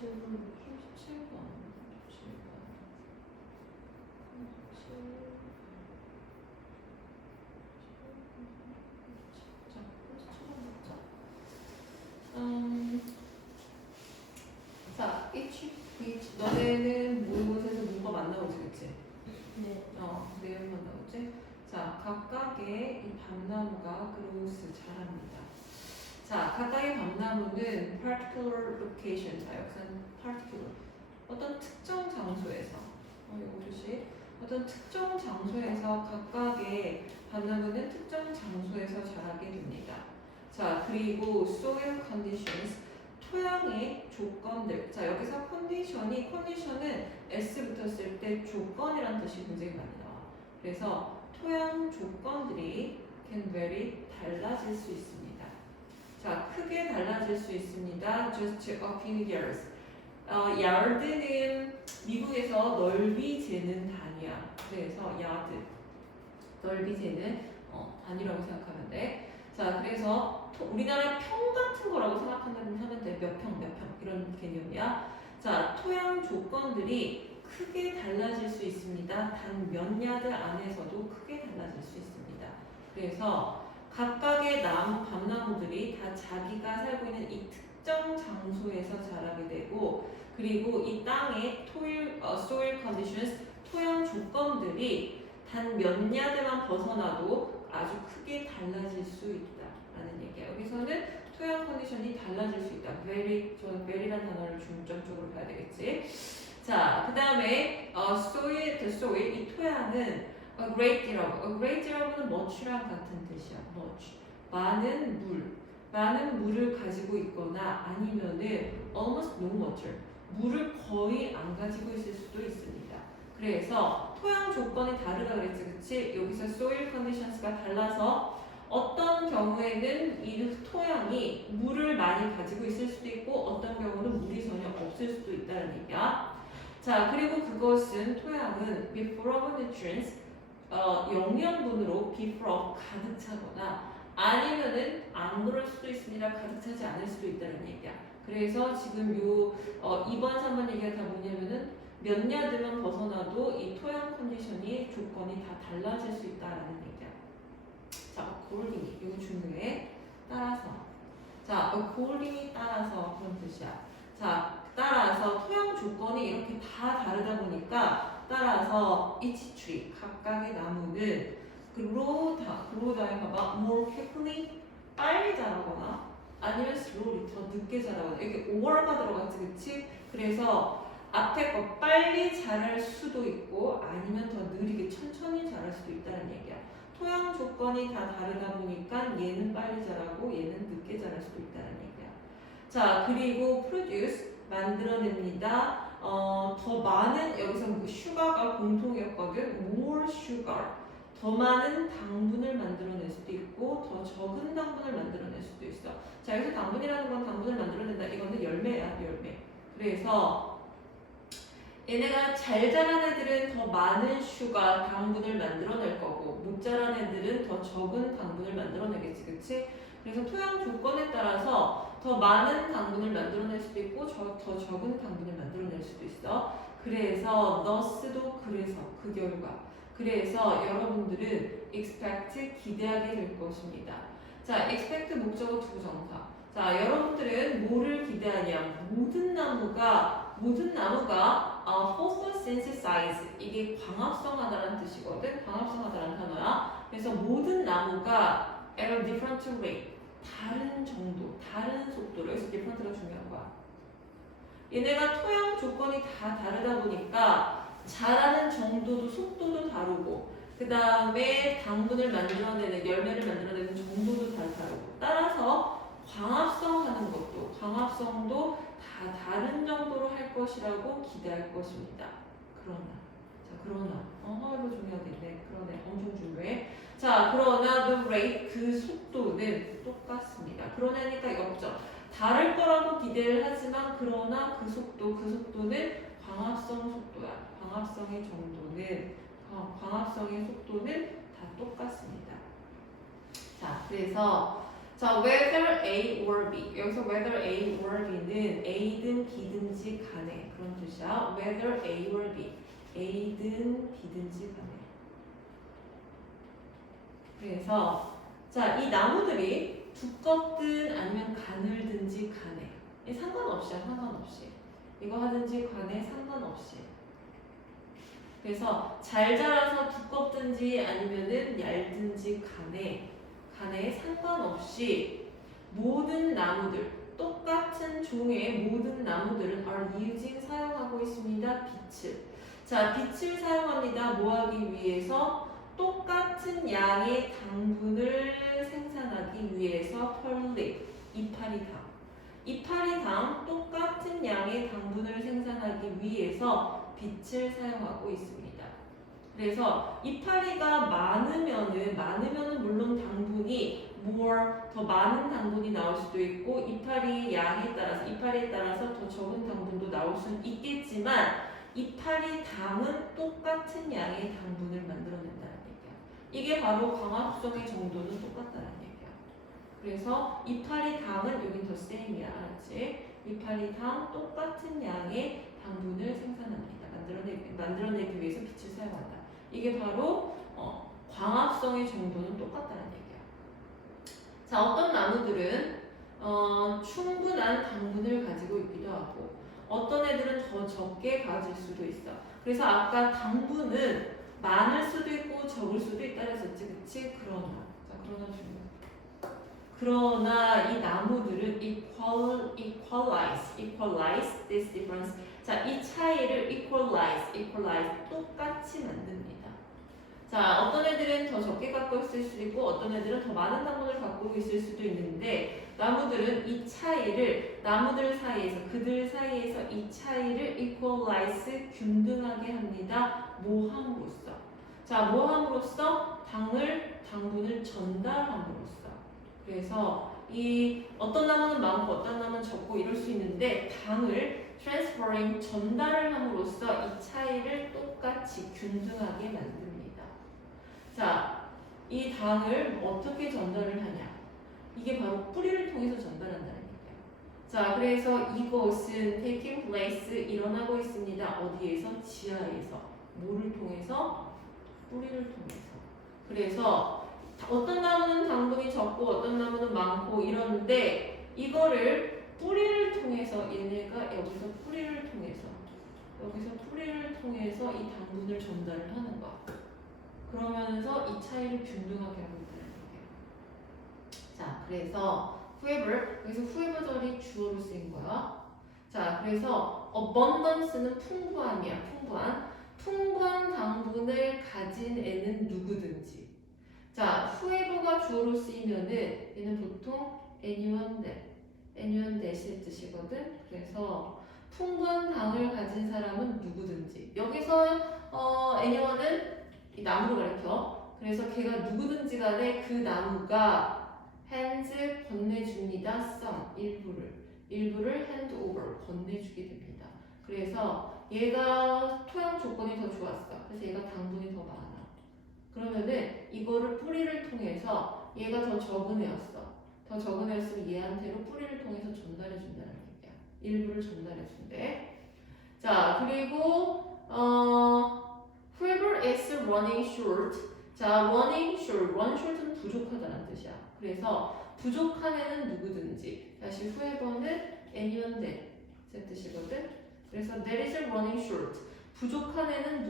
37번, 37번, 37번. 자, 37번 먹자. 자, each. 너네는 무엇에서 뭐가 만나오지, 그치? 네. 내용 만나오지? 자, 각각의 이 밤나무가 그로스 자랍니다. 자, 각각의 밤나무는 particular location. 자, 여기서는 particular. 어떤 특정 장소에서. 요거 조심. 어떤 특정 장소에서 각각의 밤나무는 특정 장소에서 자라게 됩니다. 자, 그리고 soil conditions. 토양의 조건들. 자, 여기서 컨디션은 S 붙었을 때 조건이라는 뜻이 굉장히 많이 나와. 그래서 토양 조건들이 can vary 달라질 수 있습니다. 자, 크게 달라질 수 있습니다. Just a few years. yard는 미국에서 넓이 재는 단위야. 그래서 yard 넓이 재는 단위라고 생각하면 돼. 자, 그래서 우리나라 평 같은 거라고 생각하면 돼. 몇 평 이런 개념이야. 자, 토양 조건들이 크게 달라질 수 있습니다. 단 몇 야드 안에서도 크게 달라질 수 있습니다. 그래서 각각의 밤나무들이 다 자기가 살고 있는 이 특정 장소에서 자라게 되고, 그리고 이 땅의 soil conditions, 토양 조건들이 단 몇 야드만 벗어나도 아주 크게 달라질 수 있다라는 얘기야. 여기서는 토양 컨디션이 달라질 수 있다. very라는 단어를 중점적으로 봐야 되겠지. 자, 그 다음에 the soil, 이 토양은 a great deal은 much랑 같은 뜻이야. much. 많은 물을 가지고 있거나 아니면은 almost no water. 물을 거의 안 가지고 있을 수도 있습니다. 그래서 토양 조건이 다르다 그랬지, 그치? 여기서 soil conditions가 달라서 어떤 경우에는 이 토양이 물을 많이 가지고 있을 수도 있고 어떤 경우는 물이 전혀 없을 수도 있다는 얘기야. 자, 그리고 그것은 토양은 be full of nutrients, 영양분으로 be full of 가득 차거나 아니면은 안 그럴 수도 있습니다. 가득 차지 않을 수도 있다는 얘기야. 그래서 지금 요 2번, 3번 얘기가 다 뭐냐면은 몇 야드만 벗어나도 이 토양 컨디션이 조건이 다 달라질 수 있다라는 얘기야. 자, according 이거 중요해. 따라서. 자, according이 따라서 그런 뜻이야. 자, 따라서 토양 조건이 이렇게 다 다르다 보니까 따라서 each tree 각각의 나무는 grow 다음에 봐봐 more quickly 빨리 자라거나 아니면 slowly 더 늦게 자라거나 여기 or가 들어갔지, 그치? 그래서 앞에 거 빨리 자랄 수도 있고 아니면 더 느리게 천천히 자랄 수도 있다는 얘기야. 토양 조건이 다 다르다 보니까 얘는 빨리 자라고 얘는 늦게 자랄 수도 있다는 얘기야. 자, 그리고 produce 만들어냅니다. 더 많은 여기서 슈가가 공통이었거든. more sugar 더 많은 당분을 만들어낼 수도 있고 더 적은 당분을 만들어낼 수도 있어. 자, 여기서 당분이라는 건 당분을 만들어낸다. 이거는 열매야, 열매. 그래서 얘네가 잘 자란 애들은 더 많은 슈가 당분을 만들어낼 거고 못 자란 애들은 더 적은 당분을 만들어내겠지, 그치? 그래서 토양 조건에 따라서 더 많은 당분을 만들어낼 수도 있고 더 적은 당분을 만들어낼 수도 있어. 그래서 thus도 그래서 그 결과. 그래서 여러분들은 expect 기대하게 될 것입니다. 자, expect 목적어 투부정사. 자, 여러분들은 뭐를 기대하냐? 모든 나무가 photosynthesize 이게 광합성하다라는 뜻이거든. 광합성하다라는 단어야. 그래서 모든 나무가 at a different rate 다른 정도, 다른 속도로 여기서 different가 중요한 거야. 얘네가 토양 조건이 다 다르다 보니까 자라는 정도도 속도도 다르고 그 다음에 당분을 만들어내는 열매를 만들어내는 정도도 다 다르고 따라서 광합성하는 것도 광합성도 다 다른 정도로 할 것이라고 기대할 것입니다. 그러나 이거 중요하게 있네. 그러네, 엄청 중요해. 자, 그러나 the rate 그 속도는 똑같습니다. 그러나니까 이거 없죠. 다를 거라고 기대를 하지만 그러나 그 속도는 광합성 속도야. 광합성의 속도는 다 똑같습니다. 자, 그래서 자, whether A or B 여기서 whether A or B는 A든 B든지 간에 그런 뜻이야. Whether A or B. A든 B든지 간에. 그래서 자, 이 나무들이 두껍든 아니면 가늘든지 간에 상관없이야, 상관없이. 이거 하든지 간에 상관없이. 그래서 잘 자라서 두껍든지 아니면은 얇든지 간에 상관없이 모든 나무들, 똑같은 종의 모든 나무들은 are using 사용하고 있습니다. 빛을. 자, 빛을 사용합니다. 뭐 하기 위해서? 똑같은 양의 당분을 생산하기 위해서 펄릭, 이파리당 똑같은 양의 당분을 생산하기 위해서 빛을 사용하고 있습니다. 그래서 이파리가 많으면은 물론 당분이 더 많은 당분이 나올 수도 있고 이파리의 양에 따라서 이파리에 따라서 더 적은 당분도 나올 수는 있겠지만 이파리당은 똑같은 양의 당분을 만들어낸다는 얘기야. 이게 바로 광합성의 정도는 똑같다는 얘기야. 그래서 이파리당은 여긴 더 same이야, 알았지? 이파리당 똑같은 양의 당분을 생산합니다. 만들어내기 위해서 빛을 사용한다. 이게 바로 광합성의 정도는 똑같다는 얘기야. 자, 어떤 나무들은 충분한 당분을 가지고 있기도 하고 어떤 애들은 더 적게 가질 수도 있어. 그래서 아까 당분은 많을 수도 있고 적을 수도 있다 그랬었지, 그치? 그러나 이 나무들은 equalize this difference. 자, 이 차이를 equalize 똑같이 만듭니다. 자, 어떤 애들은 더 적게 갖고 있을 수도 있고 어떤 애들은 더 많은 당분을 갖고 있을 수도 있는데 나무들은 이 차이를 그들 사이에서 이 차이를 equalize 균등하게 합니다. 뭐함으로써? 자, 뭐함으로써? 당분을 전달함으로써. 그래서 이 어떤 나무는 많고 어떤 나무는 적고 이럴 수 있는데 당을 transferring 전달을 함으로써 이 차이를 똑같이 균등하게 만듭니다. 자, 이 당을 어떻게 전달을 하냐? 이게 바로 뿌리를 통해서 전달한다는 얘기야. 자, 그래서 이것은 taking place 일어나고 있습니다. 어디에서? 지하에서. 뭐를 통해서? 뿌리를 통해서. 그래서 어떤 나무는 당분이 적고 어떤 나무는 많고 이러는데 이거를 뿌리를 통해서 얘네가 여기서 뿌리를 통해서 이 당분을 전달을 하는 거야. 그러면서 이 차이를 균등하게 하고 있다는 얘기예요. 자, 그래서 whoever, 여기서 whoever절이 주어로 쓰인 거야. 자, 그래서 abundance는 풍부함이야. 풍부한 당분을 가진 애는 누구든지. 자, whoever가 주어로 쓰이면은 얘는 보통 anyone that의 뜻이거든. 그래서 풍부한 당을 가진 사람은 누구든지. 여기서 anyone은 이 나무를 가리켜. 그래서 걔가 누구든지 간에 그 나무가 hands 건네줍니다. some 일부를 hand over 건네주게 됩니다. 그래서 얘가 토양 조건이 더 좋았어. 그래서 얘가 당분이 더 많아. 그러면은 이거를 뿌리를 통해서 얘가 더 적은 애였어. 더 적은 애였으면 얘한테로 뿌리를 통해서 전달해준다는 얘기야. 일부를 전달해준대. 자, 그리고 whoever is running short. 자, run short은 부족하다는 뜻이야. 그래서 부족한 애는 누구든지. 다시 whoever는 anyone that의 뜻이거든. 그래서 that is running short. 부족한 애는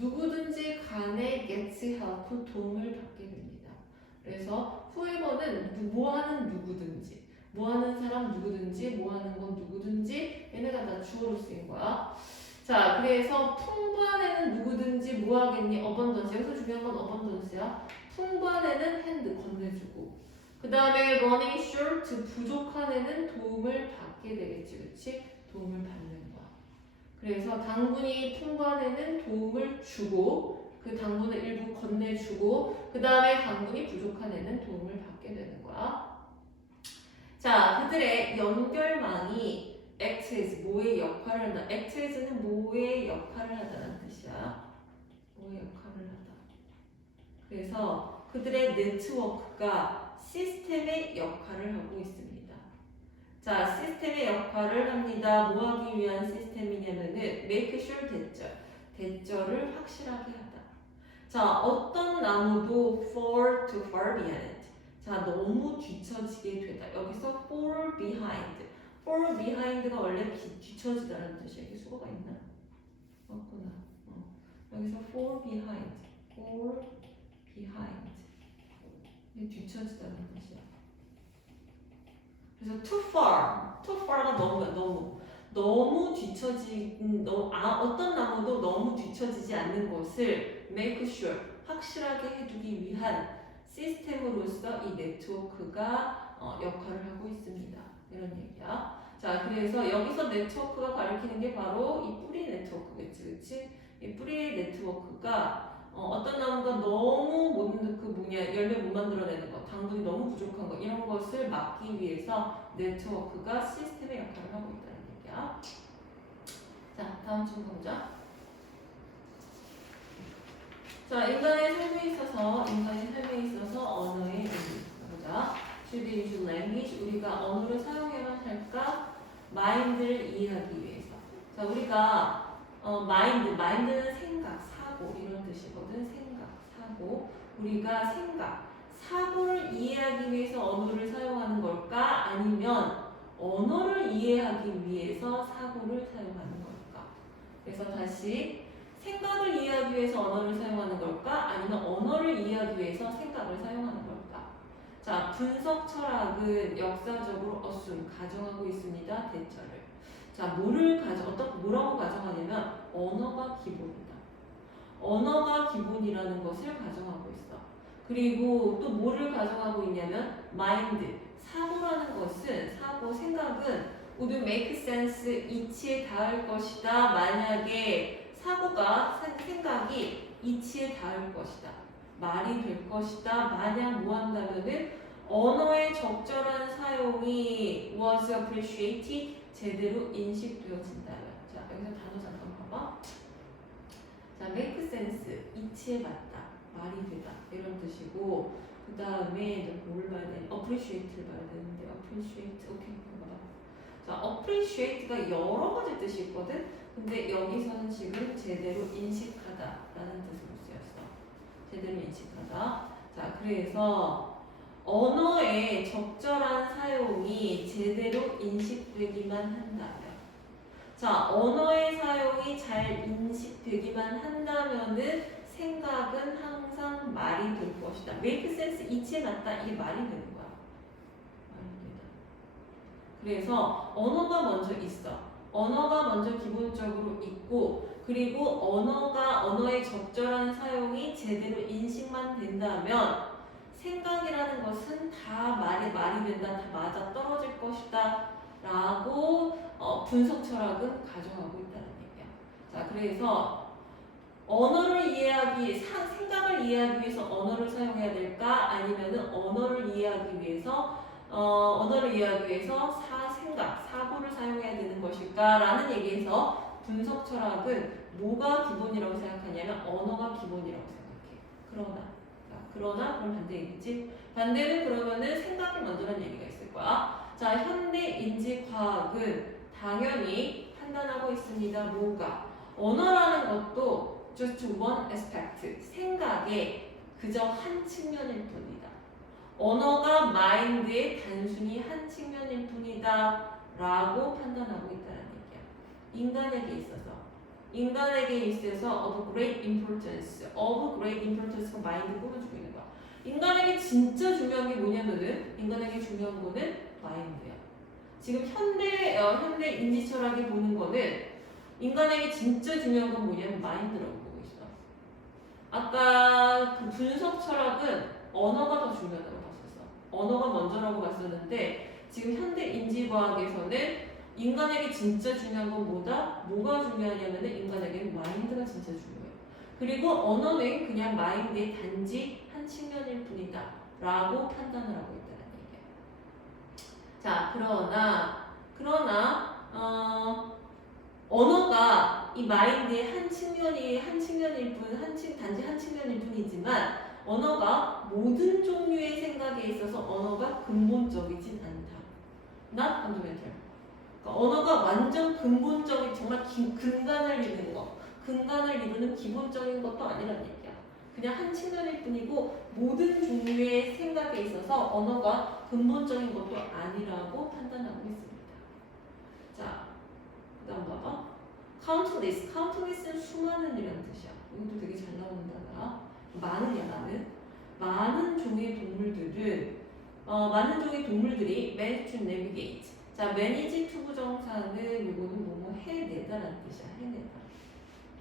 누구든지 간에 gets help 도움을 받게 됩니다. 그래서 whoever는 뭐하는 누구든지, 뭐하는 사람 누구든지, 뭐하는 건 누구든지 얘네가 다 주어로 쓰인 거야. 자, 그래서 풍부한 애는 누구든지 뭐하겠니? abundance. 여기서 중요한 건 abundance야. 풍부한 애는 hand 건네주고 그 다음에 running short 부족한 애는 도움을 받게 되겠지, 그렇지? 도움을 받는 거야. 그래서 당분이 풍부한 애는 도움을 주고 그 당분을 일부 건네주고 그 다음에 당분이 부족한 애는 도움을 받게 되는 거야. 자, 그들의 연결망이 act as 뭐의 역할을 한다. act as는 뭐의 역할을 하다는 뜻이야. 뭐의 역할을 하다. 그래서 그들의 네트워크가 시스템의 역할을 하고 있습니다. 자, 시스템의 역할 역할을 합니다. 뭐 하기 위한 시스템이냐면은 make sure 대절을 확실하게 하다. 자, 어떤 나무도 fall to far behind. 자, 너무 뒤처지게 되다. 여기서 fall behind. fall behind가 원래 뒤처지다라는 뜻이야. 이게 수거가 있나? 없구나. 여기서 fall behind. fall behind. 이게 뒤처지다는 뜻이야. 그래서 too far가 너무 뒤처진 어떤 나무도 너무 뒤처지지 않는 것을 make sure 확실하게 해두기 위한 시스템으로서 이 네트워크가 역할을 하고 있습니다. 이런 얘기야. 자, 그래서 여기서 네트워크가 가리키는 게 바로 이 뿌리 네트워크겠지, 그렇지? 이 뿌리 네트워크가 어떤 나무가 너무 열매 못 만들어내는 것, 당분이 너무 부족한 것 이런 것을 막기 위해서 네트워크가 시스템의 역할을 하고 있다는 얘기야. 자, 다음 중 보자. 자, 인간의 삶에 있어서 언어의 의미 보자. Should we use language? 우리가 언어를 사용해야만 할까? 마인드를 이해하기 위해서. 자, 우리가 마인드는 생각, 사고 이런 뜻이거든. 생각, 사고. 우리가 사고를 이해하기 위해서 언어를 사용하는 걸까? 아니면 언어를 이해하기 위해서 사고를 사용하는 걸까? 그래서 다시 생각을 이해하기 위해서 언어를 사용하는 걸까? 아니면 언어를 이해하기 위해서 생각을 사용하는 걸까? 자, 분석 철학은 역사적으로 가정하고 있습니다. 대처를. 자, 뭐라고 가정하냐면 언어가 기본이다. 언어가 기본이라는 것을 가정하고 있어. 그리고 또 뭐를 가정하고 있냐면 마인드, 사고라는 것은 생각은 would make sense, 이치에 닿을 것이다. 만약에 생각이 이치에 닿을 것이다. 말이 될 것이다. 만약 뭐 한다면은 언어의 적절한 사용이 was appreciated, 제대로 인식되어진다면. 자, 여기서 단어 잠깐 봐봐. 자, make sense, 이치에 맞다, 말이 되다 이런 뜻이고, 그 다음에 뭘 봐야 돼? appreciate를 봐야 되는데 appreciate, 오케이, 봐봐. 자, appreciate가 여러 가지 뜻이 있거든. 근데 여기서는 지금 제대로 인식하다라는 뜻으로 쓰였어. 제대로 인식하다. 자, 그래서 언어의 적절한 사용이 제대로 인식되기만 한다면, 자, 언어의 사용이 잘 인식되기만 한다면은 생각은 항상 말이 될 것이다. make sense, 이치에 맞다. 이게 말이 되는 거야. 말이 되다. 그래서 언어가 먼저 있어. 언어가 먼저 기본적으로 있고, 그리고 언어의 적절한 사용이 제대로 인식만 된다면 생각이라는 것은 다 말이 된다, 다 맞아 떨어질 것이다 라고 분석 철학은 가정하고 있다는 얘기야. 자, 그래서 생각을 이해하기 위해서 언어를 사용해야 될까? 아니면은 언어를 이해하기 위해서 사고를 사용해야 되는 것일까? 라는 얘기에서 분석 철학은 뭐가 기본이라고 생각하냐면 언어가 기본이라고 생각해. 그러나 그럼 반대 얘기지? 반대는 그러면은 생각이 먼저라는 얘기가 있을 거야. 자, 현대 인지과학은 당연히 판단하고 있습니다. 뭐가? 언어라는 것도 just one aspect, 생각의 그저 한 측면일 뿐이다. 언어가 마인드의 단순히 한 측면일 뿐이다 라고 판단하고 있다는 얘기야. 인간에게 있어서 of great importance가 마인드 꾸며주고 있는 거야. 인간에게 진짜 중요한 게 뭐냐면은, 인간에게 중요한 거는 마인드야. 지금 현대 인지 철학이 보는 거는 인간에게 진짜 중요한 건 뭐냐면 마인드라고 보고 있어. 아까 그 분석 철학은 언어가 더 중요하다고 봤었어. 언어가 먼저라고 봤었는데 지금 현대 인지과학에서는 인간에게 진짜 중요한 건 뭐가 중요하냐면은 인간에게는 마인드가 진짜 중요해. 그리고 언어는 그냥 마인드의 단지 한 측면일 뿐이다 라고 판단을 하고 있다는 얘기야. 자, 그러나 언어가 이 마인드의 단지 한 측면일 뿐이지만 언어가 모든 종류의 생각에 있어서 언어가 근본적이진 않다. Not fundamental. 그러니까 언어가 완전 근본적인 정말 근간을 이루는 거, 근간을 이루는 기본적인 것도 아니란 얘기야. 그냥 한 측면일 뿐이고 모든 종류의 생각에 있어서 언어가 근본적인 것도 아니라고 판단하고 있습니다. 자, 그다음 봐봐. countless. countless는 수많은이라는 뜻이야. 이것도 되게 잘 나오는 단어야. 많은이야, 많은. 많은 종의 동물들은 많은 종의 동물들이 manage to navigate. 자, manage 투부정사는 이거는 뭐뭐 해내다라는 뜻이야. 해내다.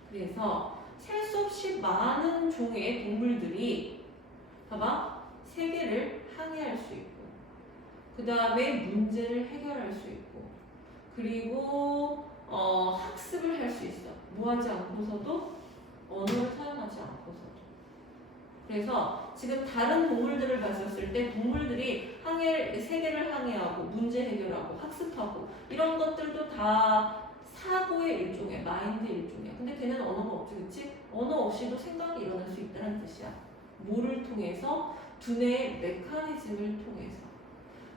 그래서 셀 수 없이 많은 종의 동물들이 봐봐. 세계를 항해할 수 있고 그 다음에 문제를 해결할 수 있고 그리고 학습을 할 수 있어. 뭐 하지 않고서도 언어를 사용하지 않고서도. 그래서 지금 다른 동물들을 봤었을 때 동물들이 세계를 항해하고 문제 해결하고 학습하고 이런 것들도 다 사고의 일종이야. 마인드 일종이야. 근데 걔는 언어가 없지, 그치? 언어 없이도 생각이 일어날 수 있다는 뜻이야. 뭐를 통해서? 두뇌의 메커니즘을 통해서.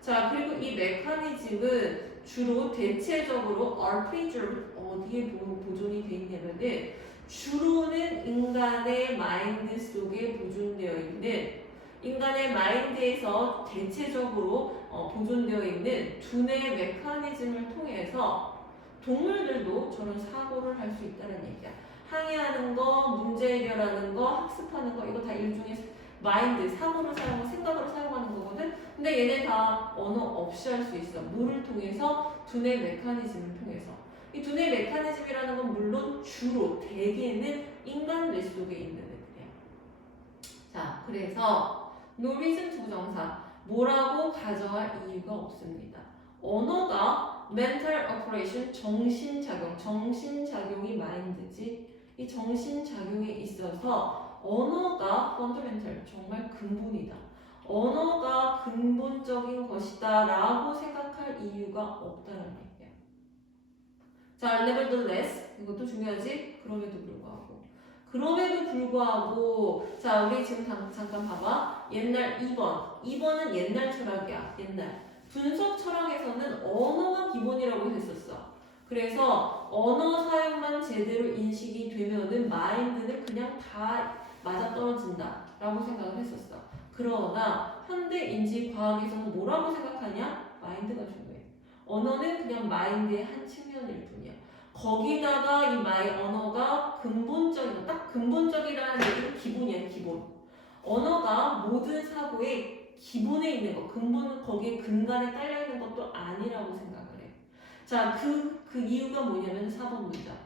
자, 그리고 이 메커니즘은 주로 대체적으로 are preserved 어디에 보존이 돼 있냐면은 주로는 인간의 마인드 속에 보존되어 있는 인간의 마인드에서 대체적으로 보존되어 있는 두뇌 메커니즘을 통해서 동물들도 저런 사고를 할 수 있다는 얘기야. 항해하는 거, 문제 해결하는 거, 학습하는 거 이거 다 일종의 마인드, 사고를 사용하고 생각으로 사용하는 거거든. 근데 얘네 다 언어 없이 할 수 있어. 뭐를 통해서? 두뇌 메커니즘을 통해서. 이 두뇌 메커니즘이라는 건 물론 주로 대개는 인간 뇌 속에 있는 애들이야. 자, 그래서 no reason to 부정사 뭐라고 가져갈 이유가 없습니다. 언어가 mental operation 정신작용이 마인드지. 이 정신작용에 있어서 언어가 fundamental 정말 근본이다. 언어가 근본적인 것이다 라고 생각할 이유가 없다는 얘기야. 자, nevertheless 이것도 중요하지. 그럼에도 불구하고 자, 우리 지금 잠깐 봐봐. 옛날 2번은 옛날 철학이야. 옛날 분석 철학에서는 언어가 기본이라고 했었어. 그래서 언어 사용만 제대로 인식이 되면은 마인드는 그냥 다 맞아떨어진다 라고 생각을 했었어. 그러나 현대 인지 과학에서는 뭐라고 생각하냐? 마인드가 중요해. 언어는 그냥 마인드의 한 측면일 뿐이야. 거기다가 이 언어가 근본적인, 딱 근본적이라는 얘기는 기본이야, 기본. 언어가 모든 사고의 기본에 있는 것, 근본, 거기에 근간에 딸려있는 것도 아니라고 생각을 해. 자, 그 이유가 뭐냐면 4번 문장.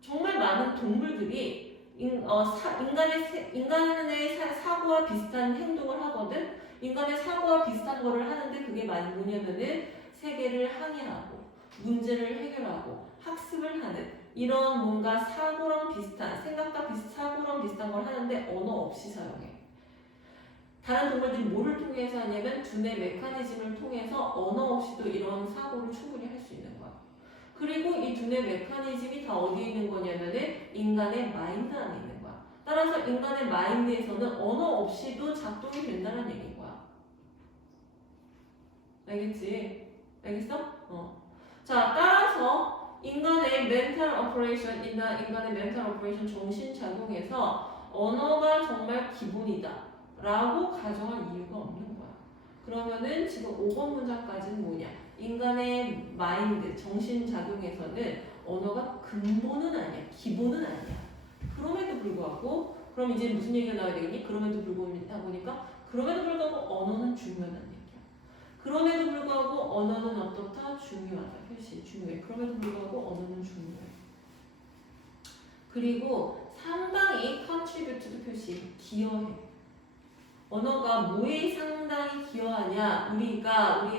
정말 많은 동물들이 인간의 사고와 비슷한 행동을 하거든. 인간의 사고와 비슷한 거를 하는데 그게 뭐냐면은 세계를 항해하고 문제를 해결하고 학습을 하는 이런 뭔가 사고랑 비슷한 사고랑 비슷한 걸 하는데 언어 없이 사용해. 다른 동물들이 뭐를 통해서 하냐면 두뇌 메커니즘을 통해서 언어 없이도 이런 사고를 충분히 할 수 있는 거야. 그리고 이 두뇌 메커니즘이 다 어디에 있는 거냐면은 인간의 마인드 안에 있는 거야. 따라서 인간의 마인드에서는 언어 없이도 작동이 된다는 얘기인 거야. 알겠지? 알겠어? 자, 따라서 인간의 멘탈 오퍼레이션, 인간의 멘탈 오퍼레이션 정신작용에서 언어가 정말 기본이다 라고 가정할 이유가 없는 거야. 그러면은 지금 5번 문장까지는 뭐냐? 인간의 마인드, 정신작용에서는 언어가 근본은 아니야. 기본은 아니야. 그럼에도 불구하고 그럼 이제 무슨 얘기가 나와야 되겠니? 그럼에도 불구하고 언어는 중요하다는 얘기야. 그럼에도 불구하고 언어는 어떻다? 중요하다. 표시 중요해. 그럼에도 불구하고 언어는 중요해. 그리고 상당히 contribute도 표시 기여해. 언어가 뭐에 상당히 기여하냐? 우리의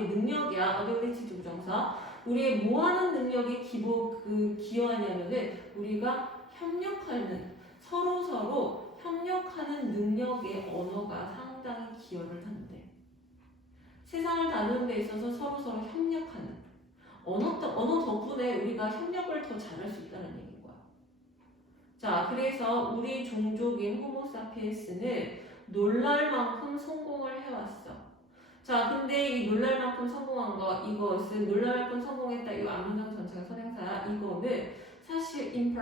능력이야. ability 부정사. 우리의 뭐하는 능력에 기여하냐면은 우리가 협력하는 서로 협력하는 능력에 언어가 상당히 기여를 한대. 세상을 다루는 데 있어서 서로 협력하는 언어 덕분에 우리가 협력을 더 잘할 수 있다는 얘기인 거야. 자, 그래서 우리 종족인 호모사피엔스는 놀랄 만큼 성공을 해왔어. 자, 근데 이 놀랄 만큼 성공한 거, 이것은 놀랄 만큼 성공했다. 이거 안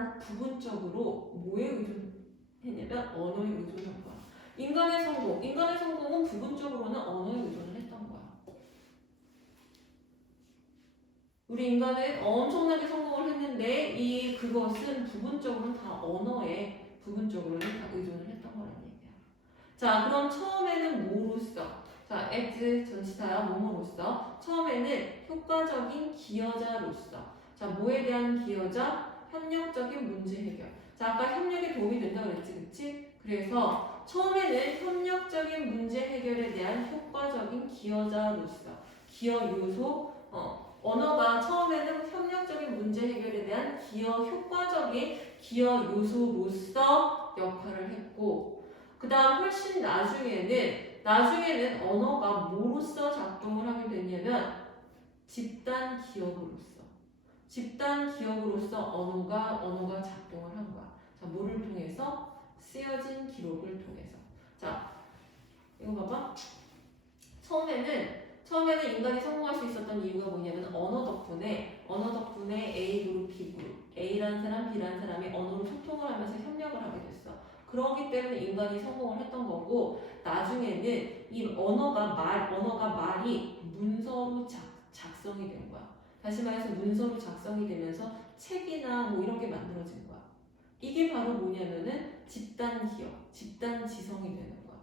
일단 부분적으로 뭐에 의존했냐면 언어에 의존한 거야. 인간의 성공은 부분적으로는 언어에 의존을 했던 거야. 우리 인간은 엄청나게 성공을 했는데 그것은 부분적으로는 다 언어에 부분적으로는 다 의존을 했던 거라는 얘기야. 자, 그럼 처음에는 뭐로써? 자, as 전치사야 뭐뭐로써. 처음에는 효과적인 기여자로서. 자, 뭐에 대한 기여자? 협력적인 문제 해결. 자, 아까 협력에 도움이 된다고 그랬지, 그치? 그래서 처음에는 협력적인 문제 해결에 대한 효과적인 기여자로서. 기여 요소, 언어가 처음에는 협력적인 문제 해결에 대한 효과적인 기여 요소로서 역할을 했고, 그 다음 훨씬 나중에는 언어가 뭐로서 작동을 하게 됐냐면 집단 기억으로서 언어가 작동을 한 거야. 자, 뭐를 통해서? 쓰여진 기록을 통해서. 자, 이거 봐봐. 처음에는 인간이 성공할 수 있었던 이유가 뭐냐면 언어 덕분에 A 그룹, B 그룹, A라는 사람, B라는 사람이 언어로 소통을 하면서 협력을 하게 됐어. 그렇기 때문에 인간이 성공을 했던 거고, 나중에는 이 언어가 말이 문서로 작성이 된 거야. 다시 말해서 문서로 작성이 되면서 책이나 뭐 이런 게 만들어진 거야. 이게 바로 뭐냐면은 집단 기억, 집단 지성이 되는 거야.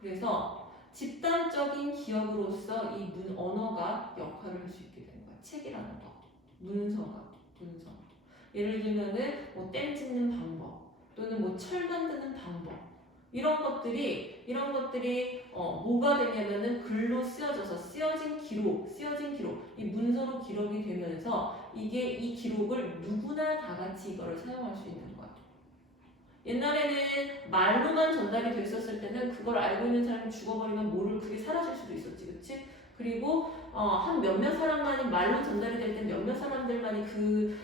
그래서 집단적인 기억으로서 이 언어가 역할을 할 수 있게 되는 거야. 책이라는 거, 문서. 예를 들면은 뭐 댐 짓는 방법, 또는 뭐 철 만드는 방법, 이런 것들이 뭐가 되냐면은 글로 쓰여진 기록, 이 문서로 기록이 되면서 이 기록을 누구나 다 같이 이거를 사용할 수 있는 거야. 옛날에는 말로만 전달이 됐었을 때는 그걸 알고 있는 사람이 죽어버리면 그게 사라질 수도 있었지, 그치? 그리고 한 몇몇 사람만이 말로 전달이 될 때 몇몇 사람들만이 그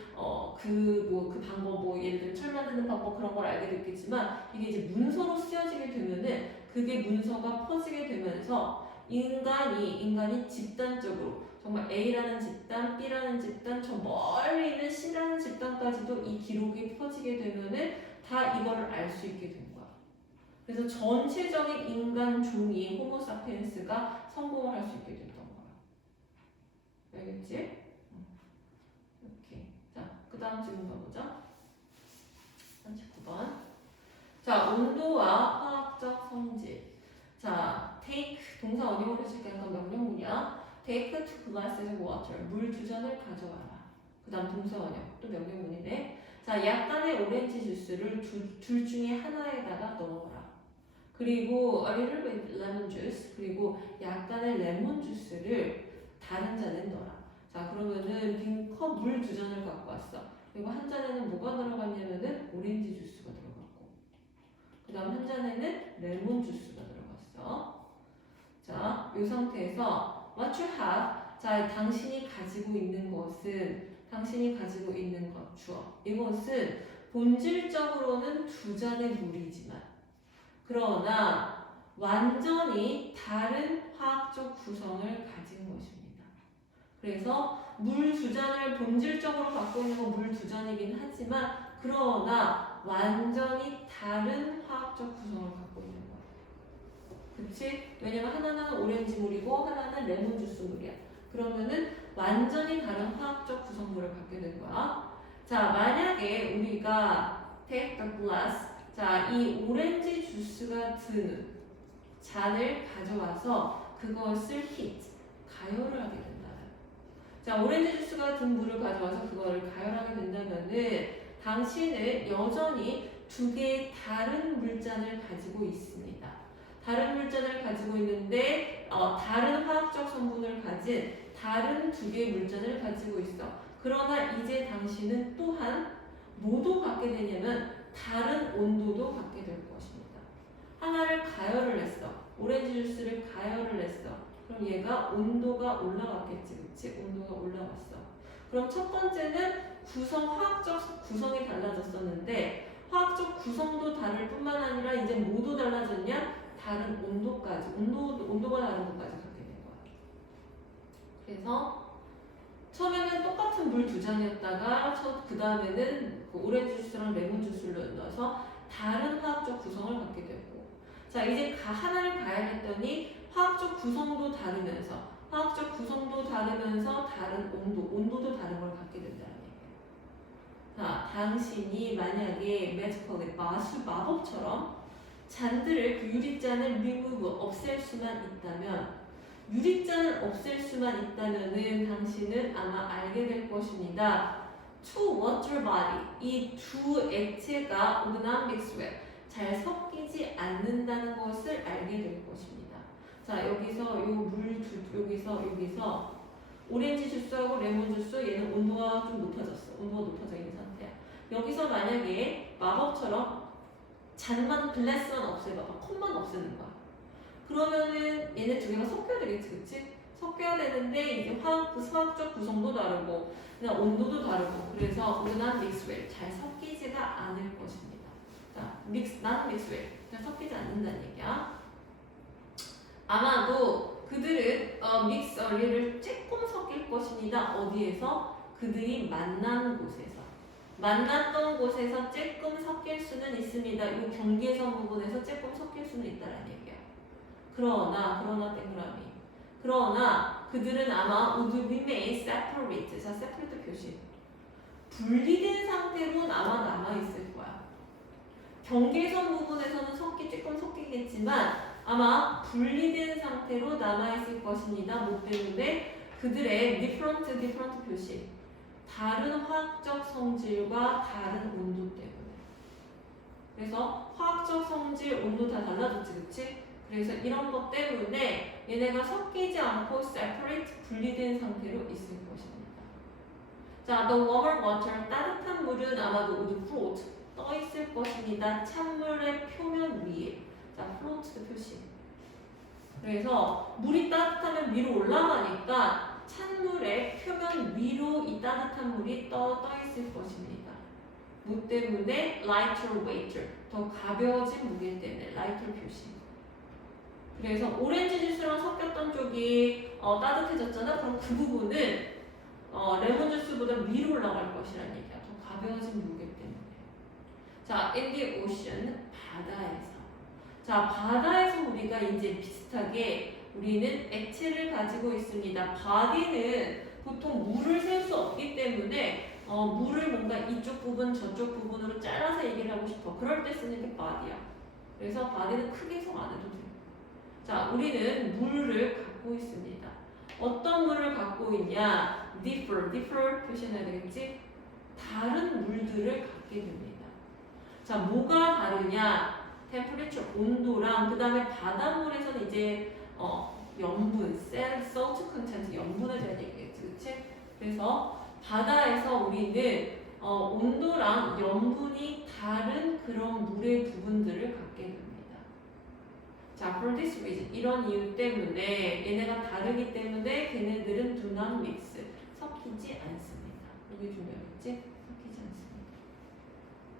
방법, 뭐 예를 들어 철 만드는 방법 그런 걸 알게 됐겠지만, 이게 이제 문서로 쓰여지게 되면은 그게 문서가 퍼지게 되면서 인간이 집단적으로 정말 A라는 집단, B라는 집단, 저 멀리 있는 C라는 집단까지도 이 기록이 퍼지게 되면은 다 이거를 알 수 있게 된 거야. 그래서 전체적인 인간 종이 호모사피엔스가 성공을 할 수 있게 됐던 거야. 알겠지? 이렇게. 자, 그 다음 질문 가보자. 39번. 자, 온도와 화학적 성질. 자, take 동사 원형으로 시작하는 건 명령문이야. take 2 glasses of water. 물 2잔을 가져와라. 그 다음 동사 원형. 또 명령문이네. 자, 약간의 오렌지 주스를 둘 중에 하나에다가 넣어라. 그리고 a little bit lemon juice. 그리고 약간의 레몬 주스를 다른 잔에 넣어라. 자, 그러면은 빈 컵 물 2잔을 갖고 왔어. 그리고 한 잔에는 뭐가 들어갔냐면은 오렌지 주스가 들어갔고, 그 다음 한 잔에는 레몬 주스가 들어갔어. 자, 이 상태에서 what you have. 자, 당신이 가지고 있는 것 주어. 이것은 본질적으로는 2잔의 물이지만, 그러나 완전히 다른 화학적 구성을 가진 것입니다. 그래서 물 2잔을 본질적으로 갖고 있는 건 물 2잔이긴 하지만, 그러나 완전히 다른 화학적 구성을 갖고 있는 거야. 그치? 왜냐면 하나는 오렌지 물이고 하나는 레몬 주스 물이야. 그러면은 완전히 다른 화학적 구성물을 갖게 된 거야. 자, 만약에 우리가 take the glass, 자, 이 오렌지 주스가 든 잔을 가져와서 그것을 heat, 가열을 하게 된다면, 자, 오렌지 주스가 든 물을 가져와서 그거를 가열하게 된다면은 당신은 여전히 2개의 다른 물잔을 가지고 있습니다. 다른 물잔을 가지고 있는데 다른 화학적 성분을 가진 다른 2개의 물잔을 가지고 있어. 그러나 이제 당신은 또한 뭐도 갖게 되냐면 다른 온도도 갖게 될 것입니다. 하나를 가열을 했어. 오렌지 주스를 가열을 했어. 그럼 얘가 온도가 올라갔겠지, 그치? 온도가 올라갔어. 그럼 첫 번째는 화학적 구성이 달라졌었는데, 화학적 구성도 다를 뿐만 아니라 이제 뭐도 달라졌냐? 다른 온도가 다른 것까지 갖게 된 거야. 그래서 처음에는 똑같은 물 2잔이었다가 그 다음에는 오렌지 주스랑 레몬 주스를 넣어서 다른 화학적 구성을 갖게 되고, 자 이제 하나를 가열했더니 화학적 구성도 다르면서 다른 온도도 다른 걸 갖게 된다는 얘기예요. 자, 당신이 만약에 magically 마법처럼 잔들을 그 유리잔을 remove 없앨 수만 있다면, 당신은 아마 알게 될 것입니다. Two water body, 이 두 액체가 would not mix well, 잘 섞이지 않는다는 것을 알게 될 것입니다. 자 여기서 여기서 오렌지 주스하고 레몬 주스, 얘는 온도가 좀 높아졌어. 온도가 높아져 있는 상태야. 여기서 만약에 마법처럼 잔만 글래스만 없애봐봐. 컵만 없애는 거야. 그러면은 얘네 두 개가 섞여야 되겠지, 그치? 섞여야 되는데 이제 화학적 구성도 다르고 그냥 온도도 다르고, 그래서 not mix well, 잘 섞이지가 않을 것입니다. 자, not mix well, 그냥 섞이지 않는다는 얘기야. 아마도 그들은 믹스를 조금 섞일 것입니다. 어디에서? 그들이 만났던 곳에서 조금 섞일 수는 있습니다. 이 경계선 부분에서 조금 섞일 수는 있다는 얘기야. 그러나 그들은 아마 would remain separate. 자, separate 표시. 분리된 상태로 아마 남아있을 거야. 경계선 부분에서는 조금 섞이겠지만 아마 분리된 상태로 남아있을 것입니다. 뭐 때문에? 그들의 different 표시. 다른 화학적 성질과 다른 온도 때문에. 그래서 화학적 성질, 온도 다 달라졌지, 그치? 그래서 이런 것 때문에 얘네가 섞이지 않고 separate, 분리된 상태로 있을 것입니다. 자, the warmer water, 따뜻한 물은 아마도 would float, 떠 있을 것입니다. 찬물의 표면 위에. 자, float 표시. 그래서 물이 따뜻하면 위로 올라가니까 찬물의 표면 위로 이 따뜻한 물이 떠 있을 것입니다. 뭐 때문에? lighter weight, 더 가벼워진 무게 때문에 lighter 표시. 그래서 오렌지 주스랑 섞였던 쪽이 따뜻해졌잖아. 그럼 그 부분은 레몬 주스보다 위로 올라갈 것이라는 얘기야. 더 가벼워진 무게 때문에. 자, in the ocean, 바다에서. 자, 바다에서 우리가 이제 비슷하게 우리는 액체를 가지고 있습니다. body는 보통 물을 셀 수 없기 때문에 물을 뭔가 이쪽 부분 저쪽 부분으로 잘라서 얘기를 하고 싶어. 그럴 때 쓰는 게 body야. 그래서 body는 크게 해석 안 해도 돼. 자, 우리는 물을 갖고 있습니다. 어떤 물을 갖고 있냐? differ 표시해야 되겠지? 다른 물들을 갖게 됩니다. 자, 뭐가 다르냐? temperature, 온도랑, 그 다음에 바닷물에서는 이제 염분, salt content, 염분에 대한 얘기겠지, 그치? 그래서 바다에서 우리는 온도랑 염분이 다른 그런 물의 부분들을 갖게 됩니다. 자, for this reason, 이런 이유 때문에 얘네가 다르기 때문에 걔네들은 do not mix, 섞이지 않습니다. 이게 중요하겠지? 섞이지 않습니다.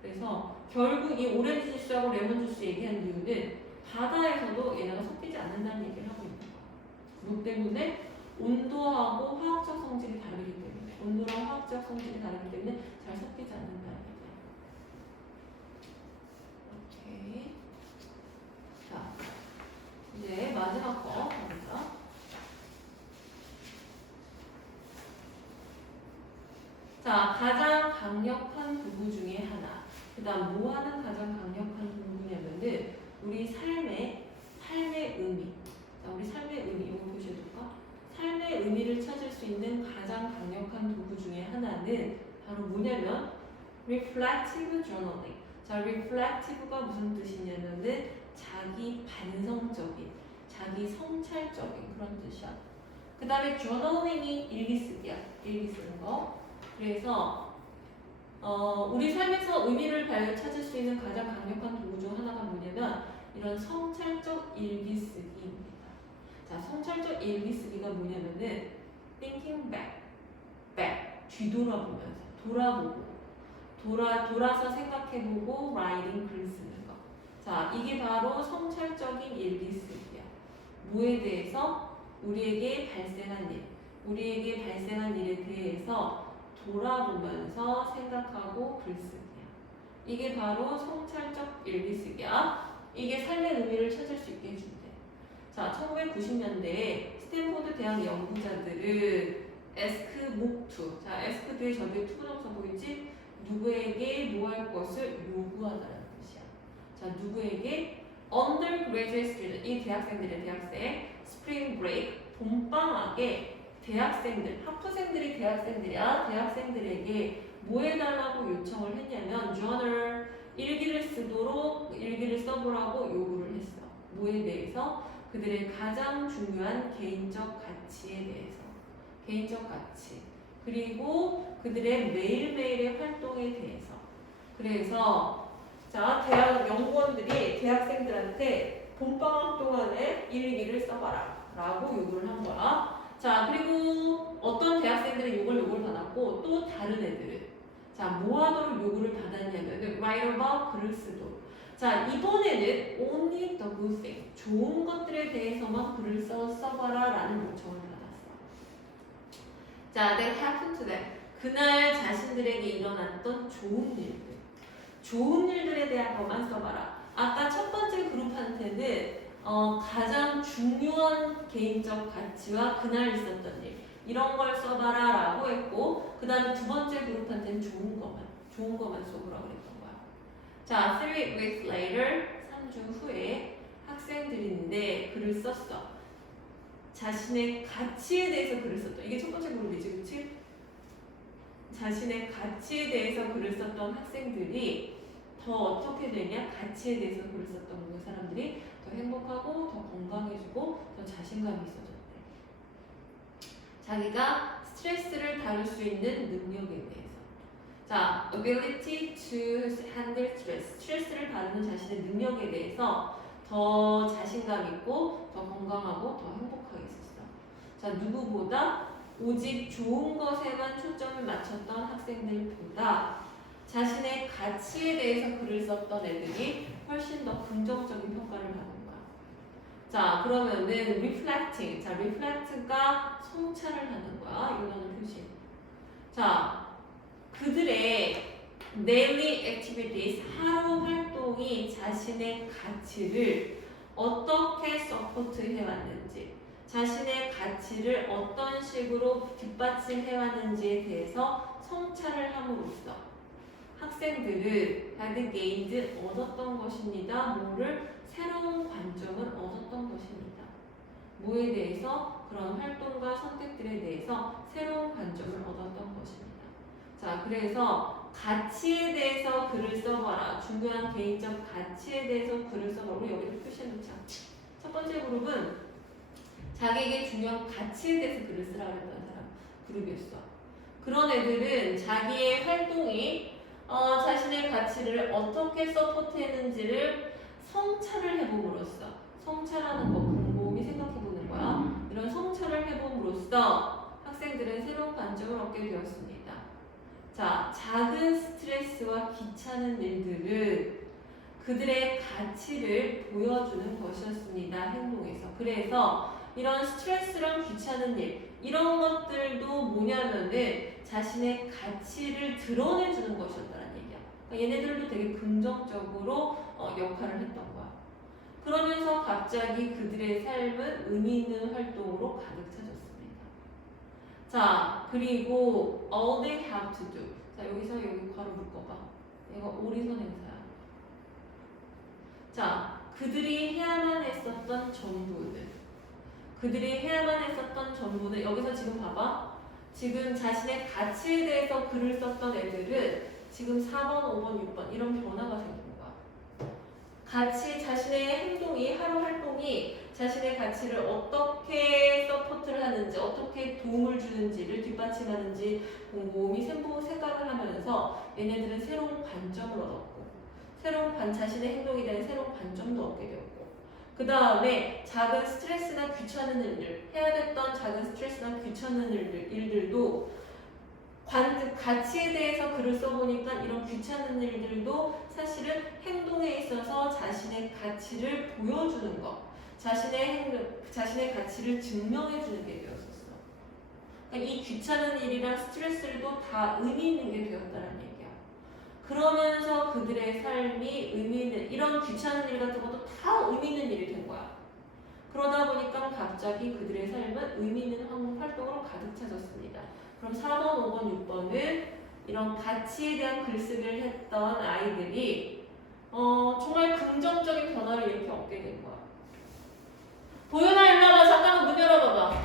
그래서 결국 이 오렌지 주스하고 레몬 주스 얘기한 이유는 바다에서도 얘네가 섞이지 않는다는 얘기를 하고 있는 거야. 뭐 때문에? 온도하고 화학적 성질이 다르기 때문에, 온도랑 화학적 성질이 다르기 때문에 잘 섞이지 않는다는 얘기야. 오케이. 자, 이제 마지막 거 가보자. 자, 가장 강력한 도구 중에 하나. 그 다음 뭐 하는 가장 강력한 도구냐면은 우리 삶의 의미. 자, 우리 삶의 의미 이거 보셔볼까? 삶의 의미를 찾을 수 있는 가장 강력한 도구 중에 하나는 바로 뭐냐면 reflective journaling. 자, reflective가 무슨 뜻이냐면은 자기 반성적인, 자기 성찰적인 그런 뜻이야. 그 다음에 journaling이 일기쓰기야. 일기 쓰는 거. 그래서 우리 삶에서 의미를 찾을 수 있는 가장 강력한 도구 중 하나가 뭐냐면 이런 성찰적 일기쓰기입니다. 자, 성찰적 일기쓰기가 뭐냐면은 thinking back, 뒤돌아보면서 돌아서 생각해보고 writing, 글 쓰는 거. 자, 이게 바로 성찰적인 일기쓰기야. 뭐에 대해서? 우리에게 발생한 일, 우리에게 발생한 일에 대해서 돌아보면서 생각하고 글쓰기야. 이게 바로 성찰적 일기쓰기야. 이게 삶의 의미를 찾을 수 있게 해준대. 자, 1990년대에 스탠포드 대학 연구자들은 에스크 목투. 자, 에스크 뒤에 저 뒤에 투부정사 보이지? 누구에게 뭐 할 것을 요구하다라는 뜻이야. 자, 누구에게? undergraduate student, 이 대학생들의 대학생, spring break, 봄방학에 대학생들, 학부생들이 대학생들이야. 대학생들에게 뭐 해달라고 요청을 했냐면 journal, 일기를 쓰도록, 일기를 써보라고 요구를 했어. 뭐에 대해서? 그들의 가장 중요한 개인적 가치에 대해서. 개인적 가치. 그리고 그들의 매일매일의 활동에 대해서. 그래서 자, 대학 연구원들이 대학생들한테 봄방학 동안에 일기를 써봐라 라고 요구를 한 거야. 자, 그리고 어떤 대학생들은 요걸 받았고 또 다른 애들은 자, 뭐 하도록 요구를 받았냐면 write about, 글을 쓰도록. 자, 이번에는 only the good thing, 좋은 것들에 대해서만 글을 써봐라 라는 요청을 받았어. 자, that happened to them. 그날 자신들에게 일어났던 좋은 일들. 좋은 일들에 대한 것만 써봐라. 아까 첫 번째 그룹한테는 가장 중요한 개인적 가치와 그날 있었던 일 이런 걸 써봐라 라고 했고 그 다음에 두 번째 그룹한테는 좋은 것만 써보라고 그랬던 거야. 자, 3 weeks later 3주 후에 학생들인데 글을 썼어. 자신의 가치에 대해서 글을 썼다. 이게 첫 번째 그룹이지, 그치? 자신의 가치에 대해서 글을 썼던 학생들이 더 어떻게 되냐? 가치에 대해서 글을 썼던 그 사람들이 더 행복하고 더 건강해지고 더 자신감이 있어졌대. 자기가 스트레스를 다룰 수 있는 능력에 대해서. 자, ability to handle stress. 스트레스를 다루는 자신의 능력에 대해서 더 자신감 있고 더 건강하고 더 행복하게 있었어. 자, 누구보다 오직 좋은 것에만 초점을 맞췄던 학생들보다 자신의 가치에 대해서 글을 썼던 애들이 훨씬 더 긍정적인 평가를 받는 거야. 자, 그러면은 reflecting. 자, reflect가 성찰을 하는 거야. 이거는 표시. 자, 그들의 daily activities, 하루 활동이 자신의 가치를 어떻게 서포트 해왔는지, 자신의 가치를 어떤 식으로 뒷받침해왔는지에 대해서 성찰을 함으로써 학생들은 had gained, 얻었던 것입니다. 뭐를? 새로운 관점을 얻었던 것입니다. 뭐에 대해서? 그런 활동과 선택들에 대해서 새로운 관점을 얻었던 것입니다. 자, 그래서 가치에 대해서 글을 써봐라. 중요한 개인적 가치에 대해서 글을 써봐라. 우리 여기를 표시해놓자. 첫 번째 그룹은 자기에게 중요한 가치에 대해서 글을 쓰라고 했던 사람 그룹이었어. 그런 애들은 자기의 활동이 자신의 가치를 어떻게 서포트했는지를 성찰을 해봄으로써, 성찰하는 거 곰곰이 생각해보는 거야. 이런 성찰을 해봄으로써 학생들은 새로운 관점을 얻게 되었습니다. 자, 작은 스트레스와 귀찮은 일들은 그들의 가치를 보여주는 것이었습니다. 행동에서. 그래서 이런 스트레스랑 귀찮은 일 이런 것들도 뭐냐면은 자신의 가치를 드러내주는 것이었다는 얘기야. 그러니까 얘네들도 되게 긍정적으로 역할을 했던 거야. 그러면서 갑자기 그들의 삶은 의미 있는 활동으로 가득 차졌습니다. 자, 그리고 all they have to do. 자, 여기서 여기 괄호 묶어봐. 이거 오리선 행사야. 자, 그들이 해야만 했었던 전부는 여기서 지금 봐봐. 지금 자신의 가치에 대해서 글을 썼던 애들은 지금 4번, 5번, 6번 이런 변화가 생긴 거야. 가치, 자신의 행동이, 하루 활동이 자신의 가치를 어떻게 서포트를 하는지, 어떻게 도움을 주는지를 뒷받침하는지 곰곰이 생각을 하면서 얘네들은 새로운 관점을 얻었고, 자신의 행동에 대한 새로운 관점도 얻게 되었고, 그 다음에 작은 스트레스나 귀찮은 일들, 해야 됐던 작은 스트레스나 귀찮은 일들도 가치에 대해서 글을 써보니까 이런 귀찮은 일들도 사실은 행동에 있어서 자신의 가치를 보여주는 것, 자신의 가치를 증명해주는 게 되었었어. 그러니까 이 귀찮은 일이랑 스트레스도 다 의미 있는 게 되었다는 얘기야. 그러면서 그들의 삶이 의미 있는 이런 귀찮은 일 같은 것도 다 의미 있는 일이 된 거야. 그러다 보니까 갑자기 그들의 삶은 의미 있는 활동으로 가득 차졌습니다. 그럼 4번, 5번, 6번은 이런 가치에 대한 글쓰기를 했던 아이들이 정말 긍정적인 변화를 이렇게 얻게 된 거야. 보윤아 일로 와봐. 잠깐만 문 열어봐봐.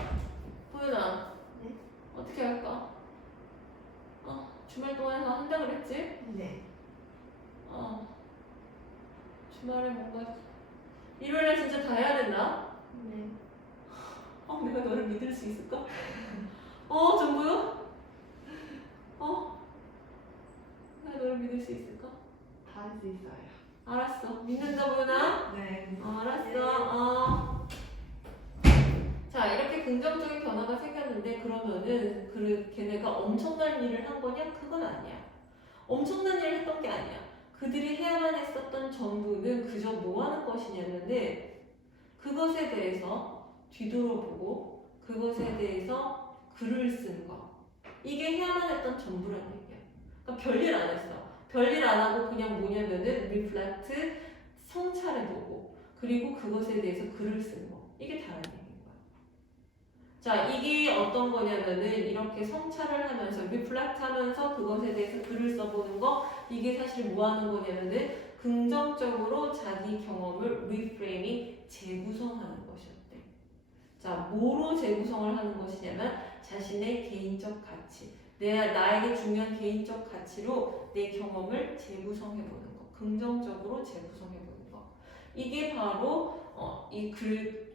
보윤아 네? 어떻게 할까? 주말 동안에서 한다 그랬지? 네. 주말에 뭔가 일요일에 진짜 다 해야 된다? 네. 내가 너를 믿을 수 있을까? 정부야? 내가 너를 믿을 수 있을까? 다 할 수 있어요. 알았어. 믿는다 보나? 네. 알았어. 자, 이렇게 긍정적인 변화가 생겼는데 그러면은 걔네가 엄청난 일을 한 거냐? 그건 아니야. 엄청난 일을 했던 게 아니야. 그들이 해야만 했었던 전부는 그저 뭐 하는 것이냐면은 그것에 대해서 뒤돌아보고 그것에 대해서 글을 쓰는 거. 이게 해야만 했던 전부라는 얘기야. 그러니까 별일 안 했어. 별일 안 하고 그냥 뭐냐면은 reflect, 성찰해보고 그리고 그것에 대해서 글을 쓰는 거. 이게 다른 얘기인 거야. 자, 이게 어떤 거냐면은 이렇게 성찰을 하면서 reflect 하면서 그것에 대해서 글을 써보는 거. 이게 사실 뭐 하는 거냐면은 긍정적으로 자기 경험을 reframing, 재구성하는 것이었대. 자, 뭐로 재구성을 하는 것이냐면 자신의 개인적 가치, 나에게 중요한 개인적 가치로 내 경험을 재구성해보는 거, 긍정적으로 재구성해보는 거. 이게 바로 이 글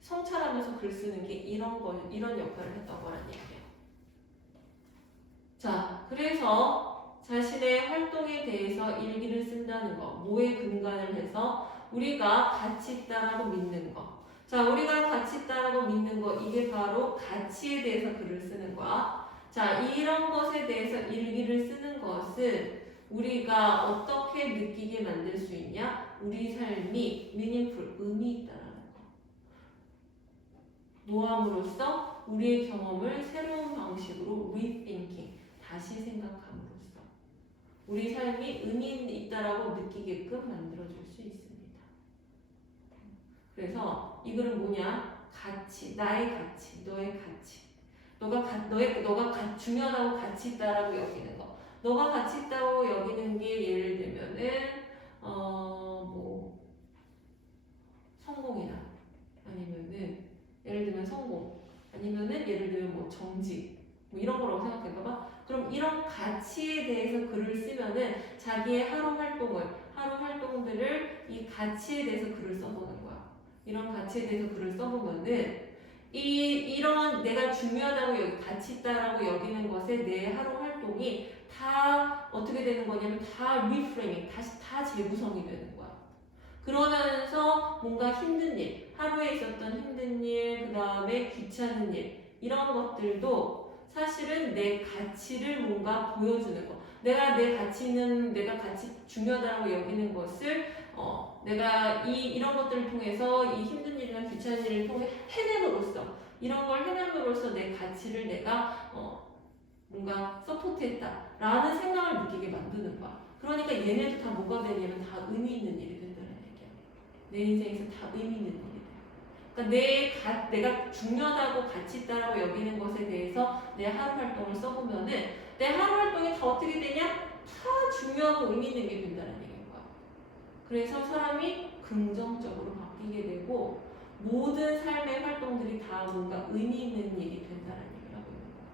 성찰하면서 글 쓰는 게 이런 역할을 했다고 하는 얘기예요. 자, 그래서 자신의 활동에 대해서 일기를 쓴다는 거, 뭐에 근간을 해서 우리가 가치 있다라고 믿는 거. 자, 우리가 가치 있다라고 믿는 거, 이게 바로 가치에 대해서 글을 쓰는 거야. 자, 이런 것에 대해서 일기를 쓰는 것은 우리가 어떻게 느끼게 만들 수 있냐? 우리 삶이 meaningful, 의미 있다라는 거. 노함으로써 우리의 경험을 새로운 방식으로 rethinking, 다시 생각함으로써 우리 삶이 의미 있다라고 느끼게끔 만들어줄 수 있습니다. 그래서 이 글은 뭐냐? 가치, 나의 가치, 너의 가치. 너가 중요하다고 가치 있다라고 여기는 거. 너가 가치 있다고 여기는 게 예를 들면은 성공이나 아니면은 예를 들면 성공 아니면은 예를 들면 정직 이런 거라고 생각해봐봐. 그럼 이런 가치에 대해서 글을 쓰면은 자기의 하루 활동들을 이 가치에 대해서 글을 써보는 거야. 이런 가치에 대해서 글을 써보면은 이런 내가 중요하다고 가치 있다라고 여기는 것에 내 하루 활동이 다 어떻게 되는 거냐면 다 리프레이밍, 다시 다 재구성이 되는 거야. 그러면서 뭔가 힘든 일, 하루에 있었던 힘든 일, 그 다음에 귀찮은 일 이런 것들도 사실은 내 가치를 뭔가 보여주는 거. 내가 가치 중요하다고 여기는 것을 내가 이런 것들을 통해서 이 힘든 일이나 귀찮은 일을 통해 이런 걸 해냄으로써 내 가치를 내가 뭔가 서포트했다라는 생각을 느끼게 만드는 거야. 그러니까 얘네도 다 뭐가 되냐면 다 의미 있는 일이 된다는 얘기야. 내 인생에서 다 의미 있는 일이 돼. 그러니까 내가 중요하다고 가치 있다라고 여기는 것에 대해서 내 하루 활동을 써보면은 내 하루 활동이 다 어떻게 되냐? 다 중요하고 의미 있는 게 된다는 얘기인 거야. 그래서 사람이 긍정적으로 바뀌게 되고 모든 삶의 활동들이 다 뭔가 의미 있는 일이 된다는 얘기를 하고 있는 거야.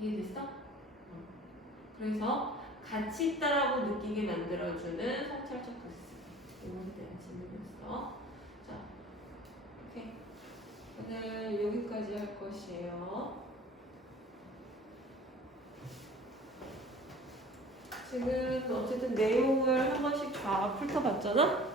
이해됐어? 그래서 가치 있다라고 느끼게 만들어주는 성찰적 글쓰기. 이거에 대한 질문이었어. 자, 오케이. 오늘 여기까지 할 것이에요. 지금 어쨌든 내용을 한 번씩 다 훑어봤잖아?